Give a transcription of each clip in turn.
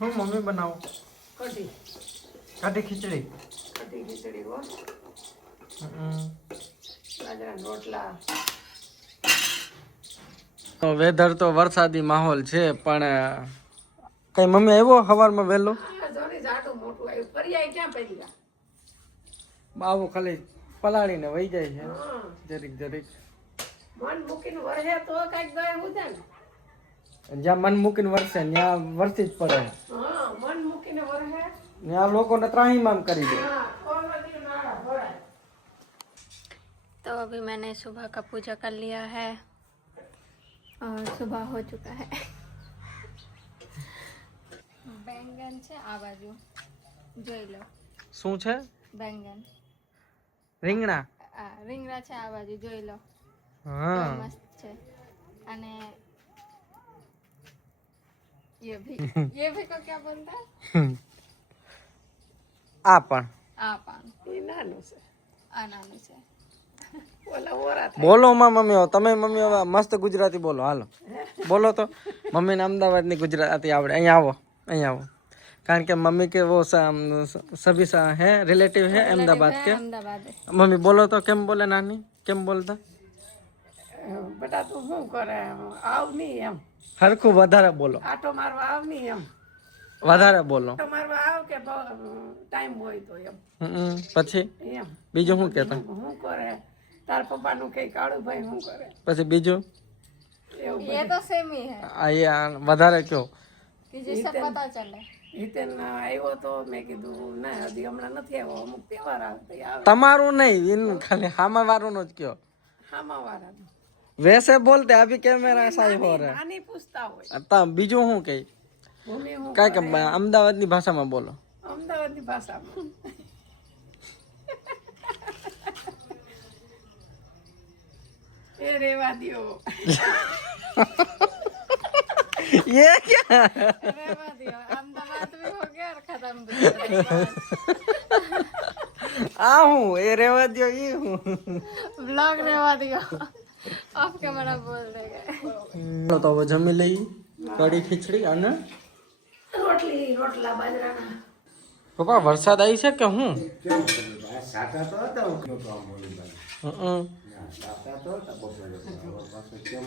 હું મમ્મી બનાવો કઢી કાઢી ખીચડી. કઢી ખીચડી હો. બાજરાના રોટલા. તો વેધર તો વરસાદી માહોલ છે પણ કઈ મમ્મી આવ્યો સવારમાં વહેલો? જોરી જાડું મોટું આવ્યું. પર્યાય ક્યાં પર્યા? આવો ખાલી પલાળીને વહી જાય છે હા. જરીક જરીક. મન મૂકીને વરહે તો કાંઈક ગયે હું છે ને. જ્યાં મન મૂકીને વરસે ત્યાં વરસી જ પડે. हाँ मन मुकी ने वरहे ત્યાં લોકોને ત્રાહીમામ કરી દે. हाँ और नदी नाला भरा. तो अभी मैंने सुबह का पूजा कर लिया है और सुबह हो चुका है. बैंगन છે આ બાજુ જોઈ લો. શું છે? बैंगन. રીંગણા. રીંગણા છે આ બાજુ જોઈ લો. હા મસ્ત છે. અને ये भी को क्या बोलता है? આ પણ આ પાન. ये नानो से આ નાનું છે. बोला ओरा था. બોલો માં મમ્મી હવે તમે મમ્મી હવે મસ્ત ગુજરાતી બોલો હાલો બોલો તો મમ્મીને અમદાવાદની ગુજરાતી આવડે અહીંયા આવો અહીંયા આવો કારણ કે મમ્મી કે वो सभी है रिलेटिव है अहमदाबाद के અમદાવાદ. મમ્મી બોલો તો કેમ બોલે નાની કેમ બોલતા बेटा तू શું કરે આવ નહીં એમ હરખું વધારે બોલો આટો મારવા આવ નહીં એમ વધારે બોલો આટો મારવા આવ કે ટાઈમ હોય તો એમ પછી એમ બીજું શું કહેતા શું કરે તાર પપ્પાનું કઈ કાળું ભાઈ શું કરે પછી બીજું એવું ये तो सेम ही है અહીંયા વધારે કયો कि जिससे पता चले. હિતેન આવ્યો તો મેં કીધું ના હજી હમણાં નથી આવ્યો અમુક તહેવાર આવે આવે તમારું નહીં એનું ખાલી હામા વાળું જ કયો હામા વાળા वैसे बोलते अभी कैमरा ऐसा ही हो रहा નાની પૂછતા હોય है तब બીજું શું કઈ ભૂમિ હું કઈ કે અમદાવાદની ભાષામાં બોલો અમદાવાદની ભાષામાં એ રેવા દ્યો ये क्या रहवा दियो. अहमदाबाद भी हो गया और खत्म भी हो गया. आ हूँ ये रेवा दियो ये हूँ ब्लॉग रहवा दियो. ऑफ कैमरा बोल देंगे. તો હવે જમી લઈ કઢી ખીચડી અને રોટલી રોટલા બાજરાના પપ્પા વરસાદ આવી છે કે હું સાટા તો હતા ઉપયોગ કામ બોલી હમ. સાટા તો હતા બપોરે પાછું કેમ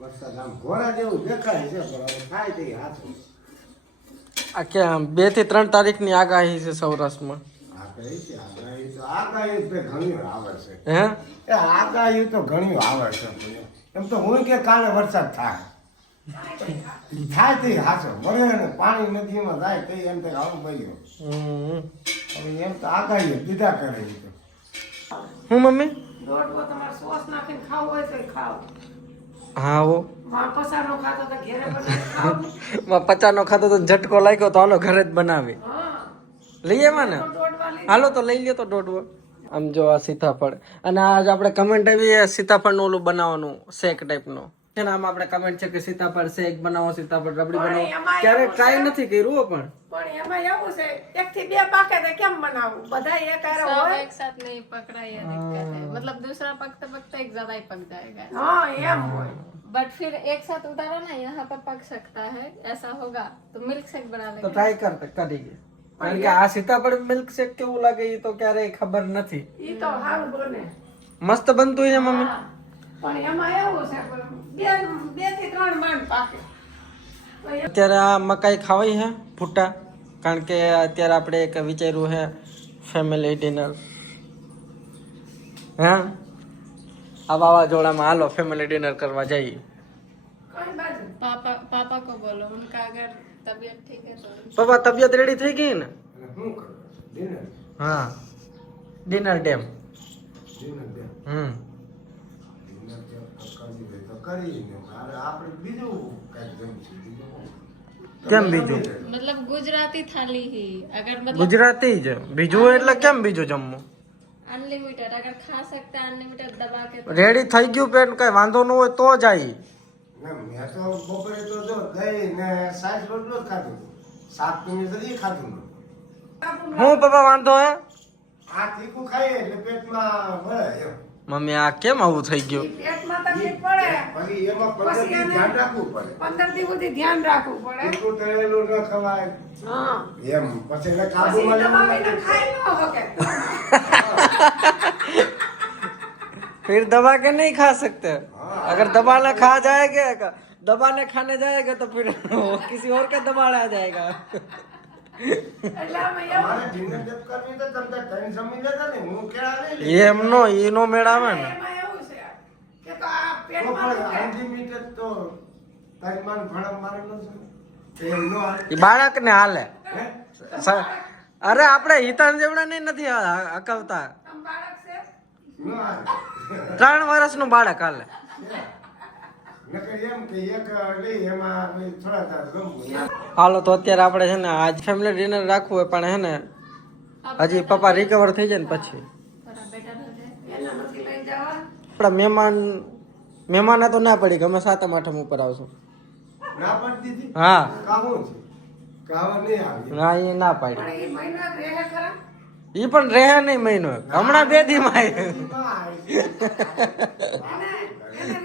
વરસાદ આમ ઘોડા જેવું દેખાય છે પણ હવે થાય તે હાથું આ કે 2 થી 3 તારીખની આગાહી છે સૌરાષ્ટ્રમાં આગાહી છે આગાહી તો આગાહી તો ઘણી આવે છે હે એ આગાહી તો ઘણી આવે છે એમ તો હું કે કાલે વરસાદ થાય થાય તે હાચો મળે ને પાણી નદીમાં જાય તો એમ તો આવું ભાઈઓ હમ. હવે એમ તો આગાહી દીધા કરે છે તો હું મમ્મી દોઢવો તમારે સોસ નાખીને ખાવું હોય તો ખાવ હા હો પસારનો ખાતો તો ઘેરે બનાવી ખાવ 50 નો ખાતો તો ઝટકો લાગ્યો તો હાલો ઘરે જ બનાવી હા લઈએ માં ને દોઢવા લઈ હાલો તો લઈ લ્યો તો દોઢવો આમ જો આ સીતાફળ અને આજ આપણે કમેન્ટ આવી સીતાફળનું ઓલું બનાવવાનું શેક ટાઈપનો છે ને આમ આપણે કમેન્ટ છે કે સીતાફળ શેક બનાવો સીતાફળ રબડી બનાવો એમાં ક્યારે એવું ટ્રાય છે. નથી કર્યું હો પણ પણ એમાં એવું છે 1 થી 2 પાકે તો કેમ બનાવું બધા એક હારે सब હોય एक साथ नहीं पक रहा ये दिक्कत है. मतलब दूसरा पकते पकते एक ज्यादा ही पक जाएगा. હા એમ હોય बट फिर एक साथ उतारा ना यहाँ पर पक सकता है. ऐसा होगा तो मिल्क शेक बना તો लेंगे. ટ્રાય કરી ગઈ કારણ કે આ સીતાફળ મિલ્ક શેક કેવું લાગે એ તો ક્યારેય ખબર નથી ઈ તો હારું બને મસ્ત બનતું છે મમ્મી હા. પણ એમાં એવું છે બે થી 3 માંડ પાકે તો એ અત્યારે આ મકાઈ ખાવાય છે ભૂટ્ટા કારણ કે અત્યારે આપણે એક વિચાર્યું છે ફેમિલી ડિનર હા આ વાવાઝોડામાં હાલો ફેમિલી ડિનર કરવા જઈએ કઈ બાજુ पापा को बोलो उनका अगर तबीयत ठीक है तो. પપ્પા તબિયત રેડી થઈ ગઈ ને અને શું કરે ડિનર હા ડિનર ડેમ ડિનર દે હમ ડિનર કરવી હોય તો કરીને મારે આપણે બીજું કંઈક જમશું બીજું શું? કેમ બીજું मतलब गुजराती थाली ही अगर मतलब ગુજરાતી જ બીજું એટલે કેમ બીજું જમવું अनलिमिटेड अगर खा सकते हैं अनलिमिटेड दबा के तो. રેડી થઈ ગયું પેટ કઈ વાંધો ન હોય તો જાય ના મેં તો બપોરે તો જો દહીં ને સાસ રોટલો જ ખાધું શાક પીને તો એ ખાધું નતું. હું પપ્પા વાંધો હે આ તીખું ખાઈએ એટલે પેટમાં ભરાય એમ મમ્મી આ કેમ આવું થઈ ગયું? પેટમાં તકલીફ પડે પછી એમાં પછી એને ધ્યાન રાખવું પડે 15 દી સુધી ધ્યાન રાખવું પડે. એટલું તળેલું ન ખવાય હા એમ પછી એને પછી કાબુમાં દબાવીને ખાઈ ન શકે. फिर दबा के नहीं खा सकते. अगर दबाना खा जाएगा, दबाने खाने जाएगा तो फिर वो किसी और का दबाड़ आ जाएगा. એટલે અમે એવું મારે ડિનર ડેપ કરવી તો તમને ટાઈમ સમજી લેતા ને હું કેળા લઈ લે એમનો ઈનો મેળાવે ને. એમાં એવું છે કે તો આ તો પેટમાં પણ દુખે. અનલિમિટેડ તો તારી માન ભણમ મારેલો છે એમ નો હાલે. એ બાળકને હાલે. હે? અરે આપણે હિતાન જેવડા નહીં નથી હકવતા. આમ બાળક છે નો હાલે. 3 વર્ષનું બાળક હાલે. નકર એમ કે એક લઈ એમાં થોડા તાર ગમવું હાલો તો અત્યારે આપણે છે ને આજ ફેમિલી ડિનર રાખવું હોય પણ હે ને હજી પપ્પા રિકવર થઈ જાય ને પછી थोड़ा बेटर हो जाए. એના નથી લઈ જવા. આપણા મહેમાન તો ના પડી કે અમે 7મ 8મ ઉપર આવશું. ના પડતી હતી હા કાવું છે કાવા નહીં આવી ના એ ના પાડી. પણ એ મહિનો રહે ખરા. ઈ પણ રહે નહીં મહિનો હમણાં 2 દીમાં એને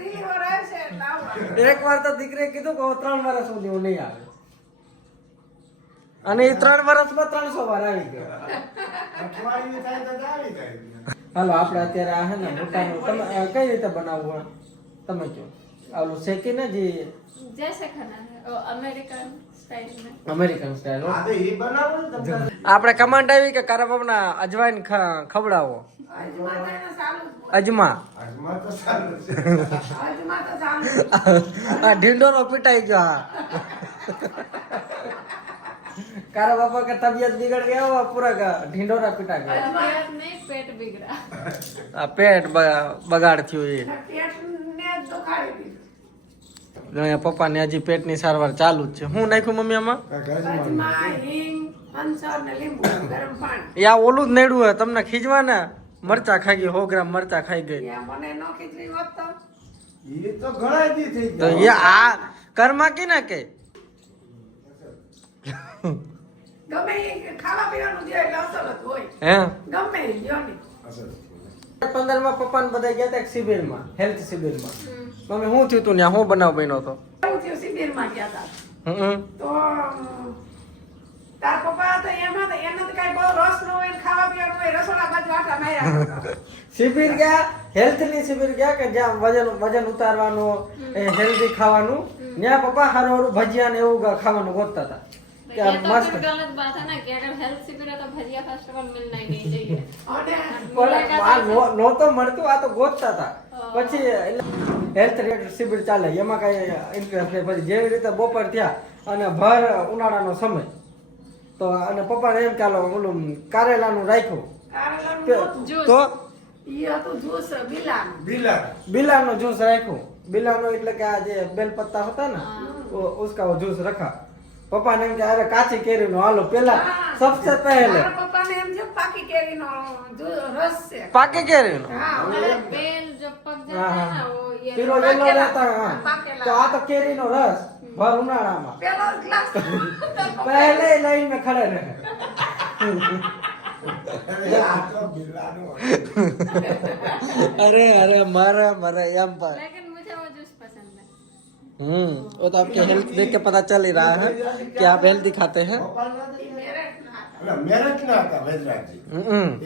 રિલીવર આવશે એટલે આવવાનું. એક વાર તો દીકરીએ કીધું કે હું 3 વર્ષ સુધી હું નહીં આવે અને એ 3 વર્ષમાં 300 વાર આવી ગયો. અઠવાડિયું થાય તો આવી જાય હાલો આપણે અત્યારે આ હે ને મોટાનું તમે કઈ રીતે બનાવવું હોય તમે કહો. ઓલું શેકીને જે जैसे खाना है वो अमेरिकन स्टाइल में. અમેરિકન સ્ટાઇલ આ તો એ બનાવો ને તમને આપણે કમાન્ડ આવી કે કારા બાપના અજવાઈન ખવડાવો અજમા તો એને સારું જ હોય. અજમા આજમાં તો સારું છે અજમા તો સારું જ. આ ઢીંડોરો પીટાઈ ગયો હા કારા બાપા કે તબિયત बिगड़ गया हुआ पूरा का ढिंडोरा पीटा गया. तबीयत नहीं पेट बिगड़ा. આ પેટ બગાડ થયું એ અને પેટને જ દુખાડી દીધું. અહીંયા પપ્પાને હજી પેટની સારવાર ચાલુ જ છે. શું નાખ્યું મમ્મી આમાં? અજમા, હિંગ, હંસર ને લીંબુ, ગરમ પાણી. એ આ ઓલું જ નડ્યું હોય તમને ખીજવાના મરચા ખાઈ ગઈ 100 ગ્રામ મરચા ખાઈ ગઈ યા મને નો ખીચડી હોત તો એ તો ઘણા દી થઈ તો ગયા એ આ કર્મા કી ના કે ગમે એ ખાવા પીવાનું જે એટલે અસર જ હોય. હે ગમે એ લ્યો ને. 15માં પપ્પાને બધા ગયા હતા શિબિરમાં હેલ્થ શિબિરમાં. મમ્મી શું થયું તું ત્યાં શું બનાવ બન્યો હતો? એવું થયું શિબિરમાં ગયા હતા હમ તો તાર પપ્પા તો એમાં તો એને તો કાંઈ બહુ રસ ન હોય ને ખાવા પીવાનું હોય રસોડા બાજુ આટા માર્યા હતા. શિબિર ગયા હેલ્થની શિબિર ગયા કે જ્યાં વજન ઉતારવાનું હેલ્ધી ખાવાનું ત્યાં પપ્પા હારું ભજીયા ને એવું ખાવાનું ગોતતા હતા કે ये આ तो મસ્ત फिर गलत बात है ना कि अगर हेल्थ शिविर है तो भजिया फर्स्ट ऑफ ऑल मिलना ही नहीं चाहिए. અને પણ આ નહોતો મળતું આ તો ગોતતા હતા પછી હેલ્થ શિબિર ચાલે એમાં કઈ ઇન્ટરેસ્ટ નહીં. પછી જેવી રીતે બપોર થયા અને ભર ઉનાળાનો સમય તો અને પપ્પાને એમ ચાલો ઓલું કારેલાનું રાખ્યું કારેલાનું કે- નહોતું. જ્યુસ. તો ઈ હતું જ્યુસ બિલાનું. બિલા बिलानो जूस राखो बिलानो એટલે કે આ જે બેલ પત્તા હોતા ને उसका वो जूस रखा पप्पा ने कहा अरे काची केरी नो हालो पहला હા. सबसे पहले મારા પપ્પાને એમ છે પાકી કેરીનો રસ છે. पाके केरी नो હા अरे बेल जब पक जाता है ना वो ये पीलो येलो रहता है हाँ। પાકેલા. तो आ तो केरी नो रस भर उनाळा में પેલો ગ્લાસ पहले लाइन में खड़े रहे અરે આ તો બિલાનું अरे अरे मारा मारा एम पर लेकिन मुझे वो जूस पसंद है. वो तो आपके हेल्थ देख के पता चल ही रहा है कि आप हेल्दी खाते हैं ઈ મેરેટ ના હતા. અલા મેરેજ ના હતા વૈદરાજજી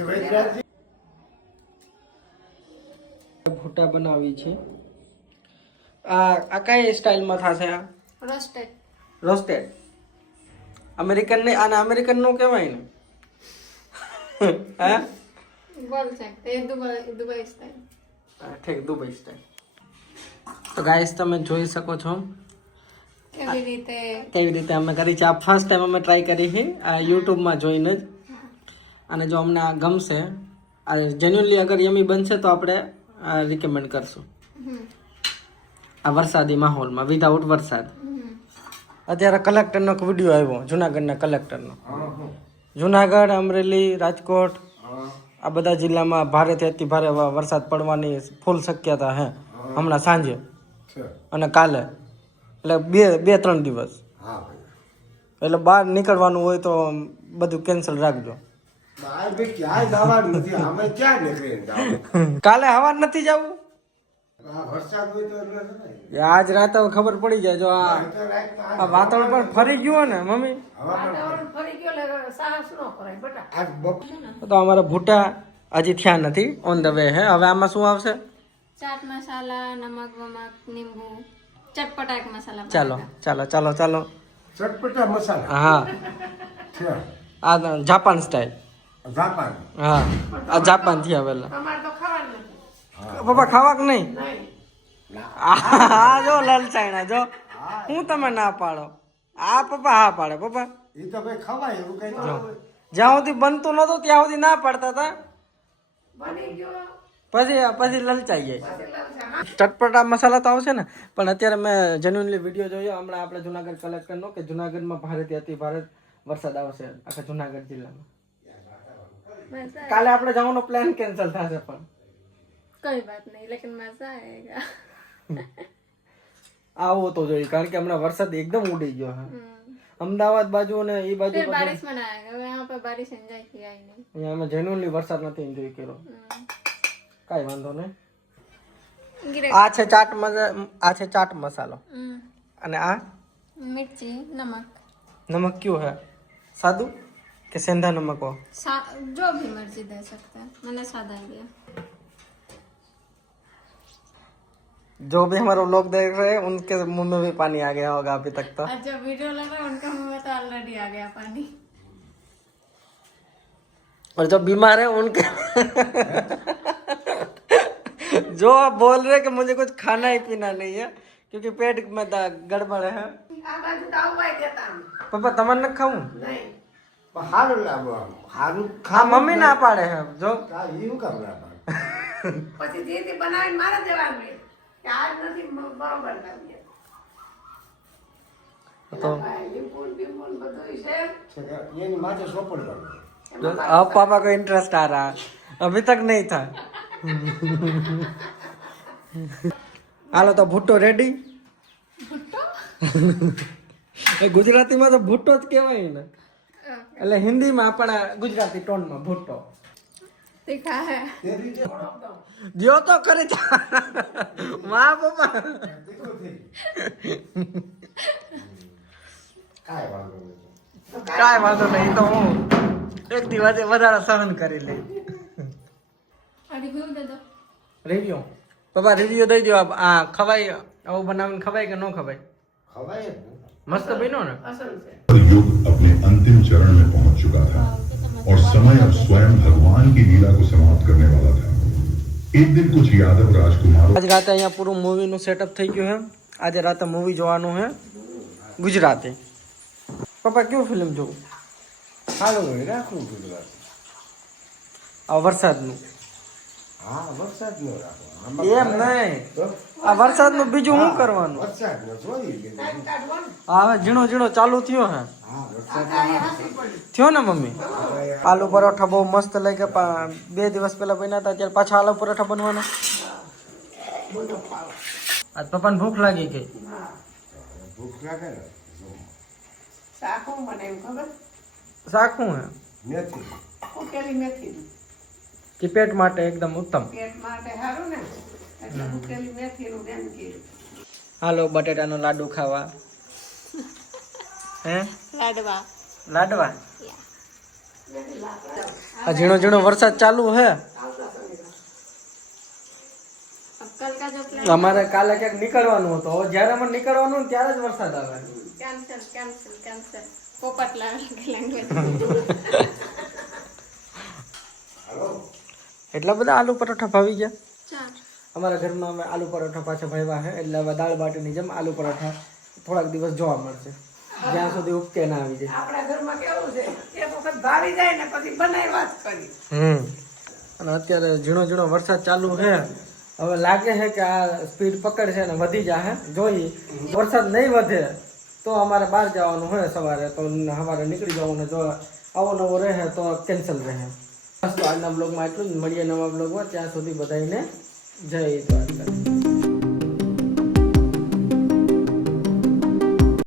એ વૈદરાજજી ભૂટા બનાવી છે આ કઈ સ્ટાઇલમાં થશે આ रोस्टेड. રોસ્ટેડ અમેરિકન ને આને અમેરિકન નું કહેવાય ને હા बोल सकते हैं दुबई स्टाइल. ઠીક દુબઈ સ્ટાઇલ. તો ગાઈસ તમે જોઈ શકો છો એવી રીતે કેવી રીતે અમે કરી છે. આ ફર્સ્ટ ટાઈમ અમે ટ્રાય કરી છે આ યુટ્યુબમાં જોઈને જ. અને જો અમને આ ગમશે આ જેન્યુઅલી અગર યમી બનશે તો આપણે રિકમેન્ડ કરશું આ વરસાદી માહોલમાં વિધાઉટ વરસાદ. અત્યારે કલેક્ટરનો એક વિડીયો આવ્યો જુનાગઢના કલેક્ટરનો. જુનાગઢ અમરેલી રાજકોટ આ બધા જિલ્લામાં ભારેથી અતિ ભારે વરસાદ પડવાની ફૂલ શક્યતા હે હમણાં સાંજે છે અને કાલે એટલે બે 3 દિવસ હા ભાઈ એટલે બહાર નીકળવાનું હોય તો બધું કેન્સલ રાખજો. બહાર બી ક્યાંય જવાનું નથી અમે ક્યાં નીકળીને જવાનું? કાલે હવા નથી જવું આ વરસાદ હોય તો એટલે જવાય. આજ રાતે ખબર પડી જાય જો આ તો રાતના આ વાતાવરણ પણ ફરી ગયું ને મમ્મી. હવા પણ વાતાવરણ ફરી ગયો એટલે સાહસ ન કરાય બેટા. આજ બપ તો અમારા ભૂટા હજી થયા નથી, ઓન ધ વે હે. હવે આમાં શું આવશે? चाट मसाला, नमक वमक, नींबू, चटपटा एक मसाला ચાલો ચાલો ચાલો ચાલો. ચટપટા મસાલા હા છે. આ જાપાન સ્ટાઇલ. જાપાન. હા આ જાપાન થી આવેલા. તમારે તો ખાવાનું નથી. પપ્પા ખાવા કે નહીં? નહીં. આ જો લલચાઈના જો હું તમે ના પાડો. આ પપ્પા હા પાડે. પપ્પા એ તો ભાઈ ખવાય એવું કઈ ન હોય. જ્યાં સુધી બનતું નતું ત્યાં સુધી ના પાડતા હતા, બની ગયો પછી લલચાઈ જાય. પછી લાવશે. હા. ચટપટા મસાલા તો આવશે ને, પણ અત્યારે મેં જેન્યુઅનલી વિડીયો જોયો હમણાં આપણે જુનાગઢ કલેક્ટરનો કે જુનાગઢમાં ભારેથી અતિ ભારે વરસાદ આવશે આખા જુનાગઢ જિલ્લામાં. मजा કાલે આપણે જવાનો પ્લાન કેન્સલ થશે, પણ कोई बात नहीं, लेकिन मजा आएगा। આવો તો જોઈએ, કારણ કે હમણાં વરસાદ એકદમ ઉડી ગયો હે અમદાવાદ બાજુ અને એ બાજુ फिर બધે. बारिश में आएगा, यहाँ पे बारिश एंजॉय किया ही नहीं। અહીંયા અમે જેન્યુઅनली વરસાદ નથી એન્જોય કર્યો. કાંઈ વાંધો નહીં. गिरे આ છે ચાટ આ છે ચાટ મસાલો અને આ मिर्ची, नमक, નમક ક્યું है? સાદું કે सेंधा नमक हो? जो भी मर्जी दे सकते हैं, मैंने सादा दिया। जो भी हमारा लोग देख रहे हैं उनके मुंह में भी पानी आ गया होगा अभी तक तो. और जो वीडियो लग रहा है उनके मुंह में तो ऑलरेडी आ गया पानी। और जो बीमार है उनके जो बोल रहे कि मुझे कुछ खाना ही पीना नहीं है क्योंकि पेट में गड़बड़ है. આ બાજુ તો આવવાય દેતા અમે. पापा तमन न खाऊं? નહીં. પણ સારું લાવો સારું हाँ मम्मी ना पाड़े हैं जो. એવું કામ ના પાડે. પછી જે તે બનાવીને મારે દેવાનું એ. કે આજ નથી બરોબર લાવીએ. तो ભાઈ, લીંબુ ને બીંબુ ને બધુંય છે. છે કે એની માથે સોપડવાનું. अब पापा को इंटरेस्ट आ रहा है, अभी तक नहीं था. हालो तो भुट्टो रेडी. ગુજરાતીમાં તો ભુટ્ટો જ કહેવાય ને, એટલે હિન્દીમાં આપણા ગુજરાતી ટોનમાં ભુટ્ટો. तीखा है। તે રીતે જો તો કરે છે વાહ પપ્પા. તીખું થઈ કાંઈ વાંધો નહીં. કાંઈ વાંધો નહીં, તો હું એક દિવસે વધારે સહન કરી લઈ. और रिव्यू दे दो। રિવ્યુ પપ્પા રિવ્યુ દઈ દો. આ ખવાય આવું બનાવીને ખવાય કે ન ખવાય? ખવાય જ ને. મસ્ત બન્યો ને. અસલ છે. युग अपने अंतिम चरण में पहुंच चुका था और समय अब स्वयं भगवान की लीला को समाप्त करने वाला था। एक दिन कुछ यादव राजकुमारों આજ રાતે અહીંયા પૂરું મૂવીનું સેટઅપ થઈ ગયું છે. આજે રાતે મૂવી જોવાનું છે ગુજરાતી. પપ્પા કેવું ફિલ્મ જોવું? સારું હોય રાખવું ગુજરાત. આ વરસાદનું. હા વરસાદ નો રાખો એમ નહીં, આ વરસાદનું બીજું શું કરવાનું? વરસાદ નો જોઈ લીધું. કાઢવો ને. હા હવે ઝીણો ઝીણો ચાલુ થયો હે. હા વરસાદ આ હાસી પડી. થયો ને મમ્મી? આલુ પરોઠા બહુ મસ્ત લાગ્યા, પણ 2 દિવસ પહેલા બન્યા હતા, ત્યારે પાછા આલુ પરોઠા બનવાના. આજ પપ્પાને ભૂખ લાગી ગઈ. ભૂખ લાગે ને શાક હું બનાવ્યું ખબર? શાક શું હે? મેથી ઉકેલી મેથી. કે પેટ માટે એકદમ ઉત્તમ. પેટ માટે સારું ને એટલે ઉકેલી મેથીનું બેન કીધું. હાલો બટેટાનો લાડુ ખાવા. હે लाडवा। લાડવા. આ ઝીણો ઝીણો વરસાદ ચાલુ હે. अब कल का जो प्लान અમારે કાલે ક્યાંક નીકળવાનું હતું, હવે જ્યારે અમારે નીકળવાનું ને ત્યારે જ વરસાદ આવે. Cancel cancel cancel. पोपट लैंग्वेज। એટલા બધા આલુ પરોઠા ભાવી ગયા. 4। અમારા ઘરમાં અમે આલુ પરોઠા પાછા ભાવ્યા છે, એટલે હવે દાળ બાટીની જેમ આલુ પરોઠા થોડાક દિવસ જોવા મળશે, જ્યાં સુધી ઉપકે ના આવી જાય. આપણા ઘરમાં કેવું છે એક વખત ભાવી જાય ને પછી બનાવી વાત કરી. અને અત્યારે ઝીણો ઝીણો વરસાદ ચાલુ છે. હવે લાગે છે કે આ સ્પીડ પકડશે અને વધી જશે. જોઈએ, વરસાદ નહીં વધે તો અમારે બહાર જવાનું હોય સવારે, તો સવારે નીકળી જવાનું. જો આવો નવો રહે તો કેન્સલ રહે. બસ તો આજના બ્લોગમાં એટલું જ. મળીએ નવા બ્લોગમાં. ત્યાં સુધી બધાને જય દ્વારકા.